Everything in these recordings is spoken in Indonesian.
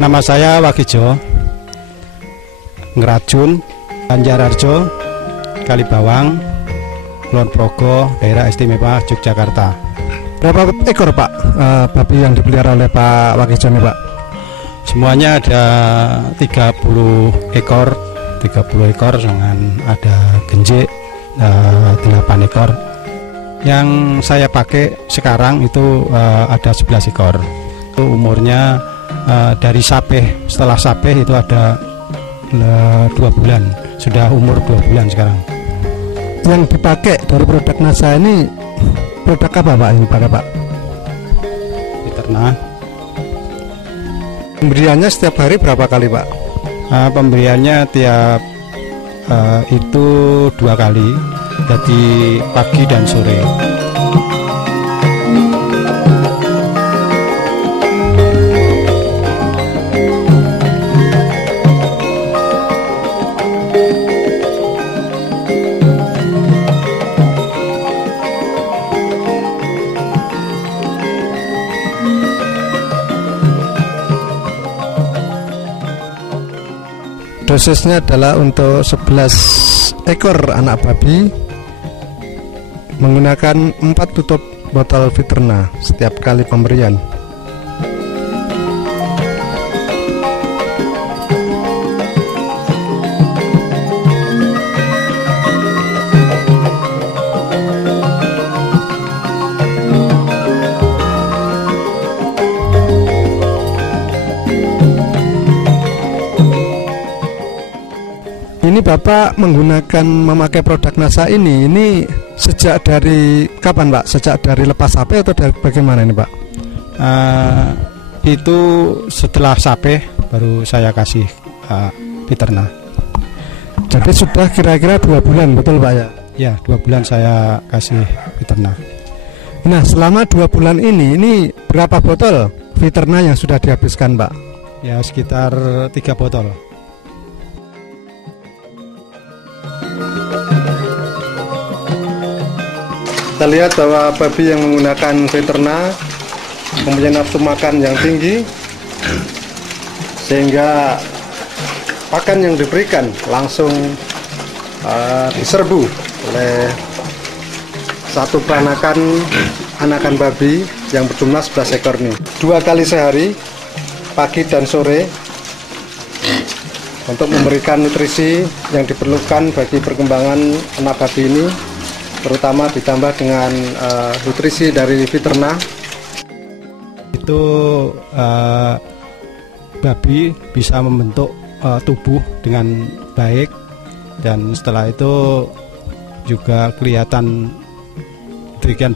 Nama saya Wagijo, Ngerajun, Banjarharjo, Kalibawang, Kulon Progo, Daerah Istimewa Yogyakarta. Berapa ekor Pak babi yang dipelihara oleh Pak Wagijo ini Pak? Semuanya ada 30 ekor, dengan ada genjik 8 ekor. Yang saya pakai sekarang itu ada 11 ekor. Itu umurnya dari sapeh, setelah sapeh itu ada 2 bulan, sudah umur 2 bulan sekarang. Yang dipakai dari produk NASA ini produk apa Pak yang dipakai Pak? Fiterna. Pemberiannya setiap hari berapa kali Pak? Pemberiannya tiap itu 2 kali, jadi pagi dan sore. Dosisnya adalah untuk 11 ekor anak babi menggunakan 4 tutup botol Fiterna setiap kali pemberian. Ini Bapak memakai produk NASA ini sejak dari kapan Pak? Sejak dari lepas sape atau dari bagaimana ini Pak? Itu setelah sape baru saya kasih Fiterna. Jadi sudah kira-kira 2 bulan betul Pak ya? Ya, 2 bulan saya kasih Fiterna. Nah selama 2 bulan ini berapa botol Fiterna yang sudah dihabiskan Pak? Ya sekitar 3 botol. Kita lihat bahwa babi yang menggunakan Fiterna mempunyai nafsu makan yang tinggi, sehingga pakan yang diberikan langsung diserbu oleh satu peranakan anakan babi yang berjumlah 11 ekor ini. 2 kali sehari, pagi dan sore, untuk memberikan nutrisi yang diperlukan bagi perkembangan anak babi ini, terutama ditambah dengan nutrisi dari Fiterna. Itu babi bisa membentuk tubuh dengan baik, dan setelah itu juga kelihatan demikian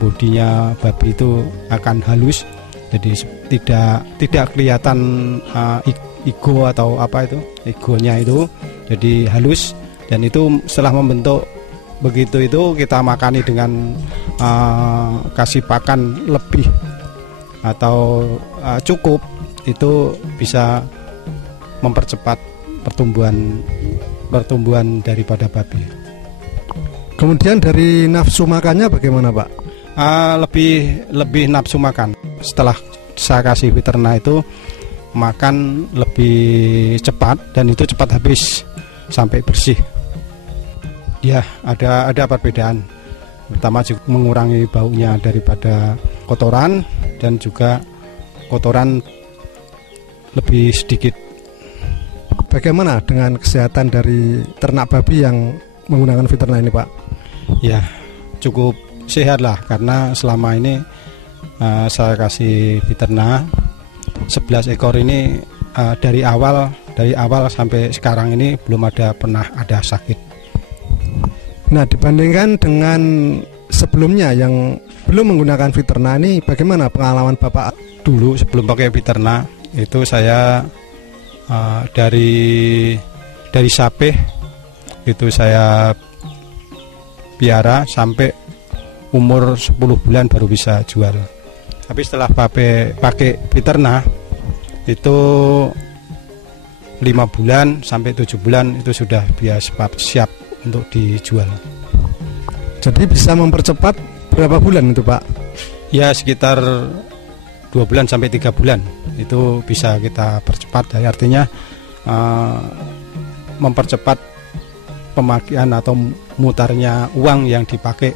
bodinya babi itu akan halus, jadi tidak kelihatan ego atau apa itu, egonya itu jadi halus, dan itu setelah membentuk begitu itu kita makani dengan kasih pakan lebih atau cukup, itu bisa mempercepat pertumbuhan daripada babi. Kemudian dari nafsu makannya bagaimana Pak? Lebih nafsu makan. Setelah saya kasih Fiterna itu makan lebih cepat, dan itu cepat habis sampai bersih. Ya, ada perbedaan. Pertama juga mengurangi baunya daripada kotoran, dan juga kotoran lebih sedikit. Bagaimana dengan kesehatan dari ternak babi yang menggunakan Fiterna ini Pak? Ya, cukup sehat lah, karena selama ini saya kasih Fiterna 11 ekor ini dari awal sampai sekarang ini belum pernah ada sakit. Nah, dibandingkan dengan sebelumnya yang belum menggunakan Fiterna ini, bagaimana pengalaman Bapak? Dulu sebelum pakai Fiterna itu saya dari sape itu saya piara sampai umur 10 bulan baru bisa jual. Tapi setelah pakai Fiterna itu 5 bulan sampai 7 bulan itu sudah siap untuk dijual. Jadi bisa mempercepat berapa bulan itu Pak? Ya sekitar 2 bulan sampai 3 bulan itu bisa kita percepat. Jadi artinya mempercepat pemakaian atau mutarnya uang yang dipakai.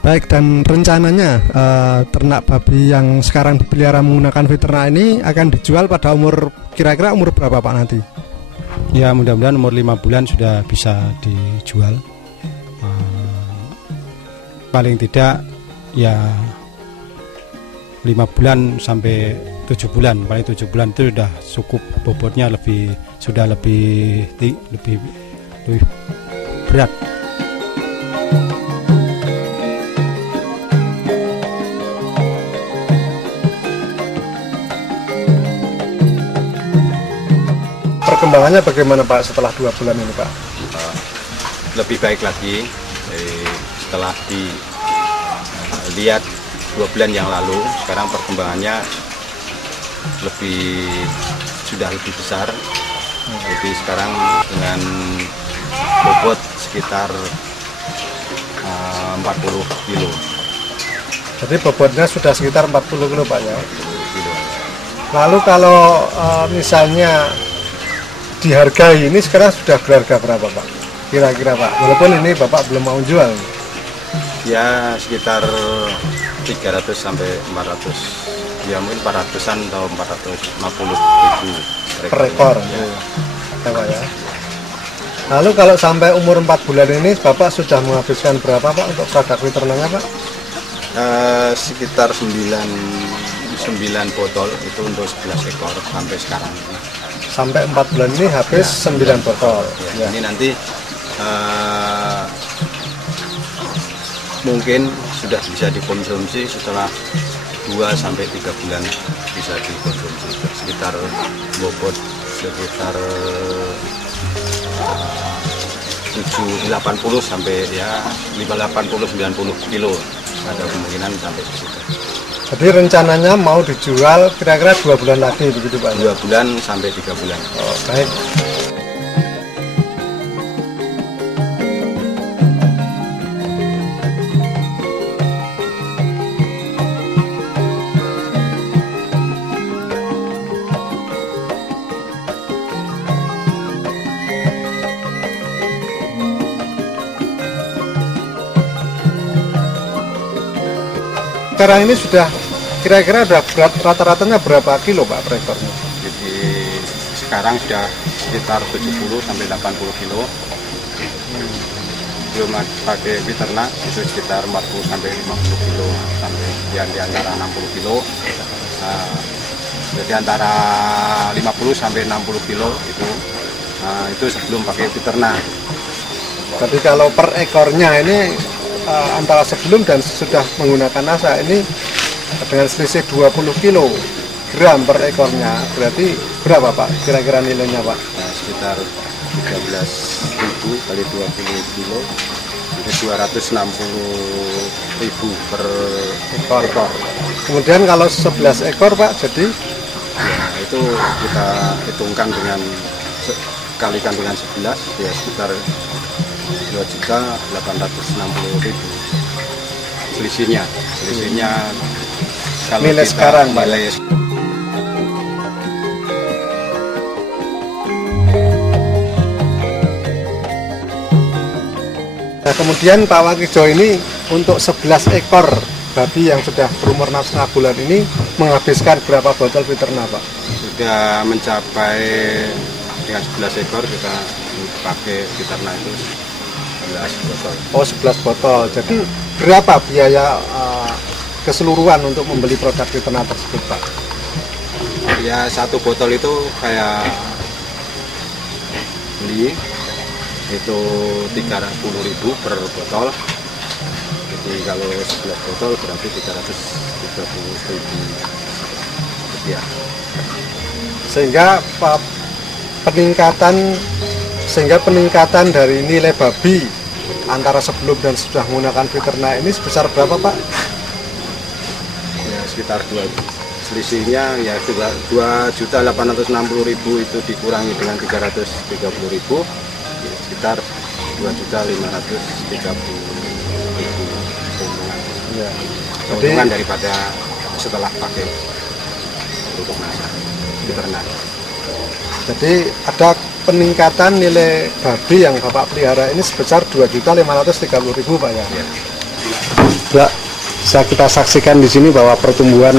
Baik, dan rencananya ternak babi yang sekarang dipelihara menggunakan Veterna ini akan dijual pada umur kira-kira umur berapa Pak nanti? Ya mudah-mudahan umur 5 bulan sudah bisa dijual. Paling tidak ya 5 bulan sampai 7 bulan. Paling 7 bulan itu sudah cukup, bobotnya sudah lebih berat. Perkembangannya bagaimana Pak setelah 2 bulan ini Pak? Lebih baik lagi setelah dilihat 2 bulan yang lalu. Sekarang perkembangannya sudah lebih besar. Jadi sekarang dengan bobot sekitar 40 kilo. Jadi bobotnya sudah sekitar 40 kilo Pak ya? 40 kilo. Lalu kalau misalnya dihargai ini sekarang sudah berharga berapa Pak? Kira-kira Pak, walaupun ini Bapak belum mau jual. Ya sekitar 300 sampai 400, ya mungkin 400-an atau 450.000 per ekor ya. Ya, Pak, ya. Lalu kalau sampai umur 4 bulan ini Bapak sudah menghabiskan berapa Pak untuk produk veterinanya Pak? Sekitar 9 botol itu untuk 11 ekor sampai sekarang. Sampai 4 bulan ini habis ya, 9 botol ya. Ini nanti mungkin sudah bisa dikonsumsi setelah 2 sampai 3 bulan bisa dikonsumsi, sekitar bobot sekitar 80 sampai ya 80-90 kilo, ada kemungkinan sampai ke situ. Jadi rencananya mau dijual kira-kira 2 bulan lagi begitu Pak? 2 bulan sampai 3 bulan. Oh, baik. Sekarang ini sudah kira-kira udah rata-ratanya berapa kilo Pak per ekornya? Jadi sekarang sudah sekitar 70 sampai 80 kilo. Belum pakai Veterna itu sekitar 40 sampai 50 kilo, sampai yang di antara 60 kilo. Jadi antara 50 sampai 60 kilo itu sebelum pakai Veterna. Jadi kalau per ekornya ini antara sebelum dan sudah menggunakan NASA ini dengan selisih 20 kilogram per ekornya, berarti berapa Pak kira-kira nilainya Pak? Sekitar 13.000 kali 20 kilo itu 260.000 per ekor. Kemudian kalau 11 ekor Pak jadi? Ya, itu kita hitungkan kalikan dengan 11 ya sekitar 2.860.000 selisihnya kalau nilai kita sekarang nilai. Nah kemudian Pak Wakijo ini untuk 11 ekor babi yang sudah berumur 6,5 bulan ini menghabiskan berapa botol Veterna Pak? Sudah mencapai dengan 11 ekor kita pakai Veterna itu 11 botol. Oh 11 botol. Jadi berapa biaya keseluruhan untuk membeli produk Veterna tersebut Pak? Ya satu botol itu kayak beli itu 30.000 per botol. Jadi kalau 11 botol berarti 330.000 rupiah. Sehingga peningkatan dari nilai babi antara sebelum dan sudah menggunakan Veterna ini sebesar berapa Pak? Ya sekitar 2, selisihnya ya 2.860.000 itu dikurangi dengan 330.000 ya sekitar 2.530.000 keuntungan. Ya. Keuntungan daripada setelah pakai untuk masak diternak. Jadi ada peningkatan nilai babi yang Bapak pelihara ini sebesar 2.530.000 Pak ya. Ya, bisa kita saksikan di sini bahwa pertumbuhan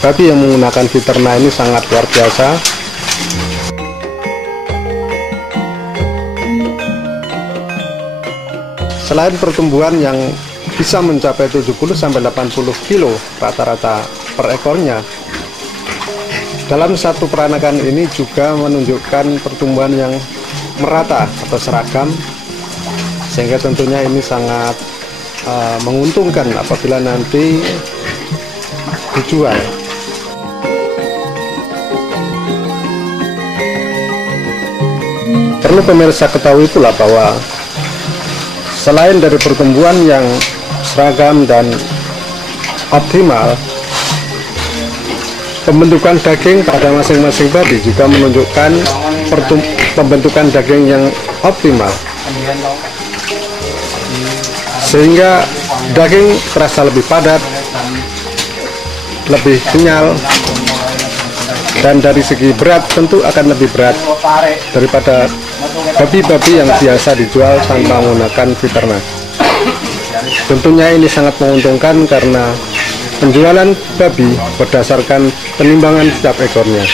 babi yang menggunakan Viterna ini sangat luar biasa. Selain pertumbuhan yang bisa mencapai 70-80 kilo rata-rata per ekornya, dalam satu peranakan ini juga menunjukkan pertumbuhan yang merata atau seragam, sehingga tentunya ini sangat menguntungkan apabila nanti dijual. Perlu pemirsa ketahui pula bahwa selain dari pertumbuhan yang seragam dan optimal, pembentukan daging pada masing-masing babi juga menunjukkan pembentukan daging yang optimal, sehingga daging terasa lebih padat, lebih kenyal, dan dari segi berat tentu akan lebih berat daripada babi-babi yang biasa dijual tanpa menggunakan Viterna. Tentunya ini sangat menguntungkan karena penjualan babi berdasarkan penimbangan setiap ekornya.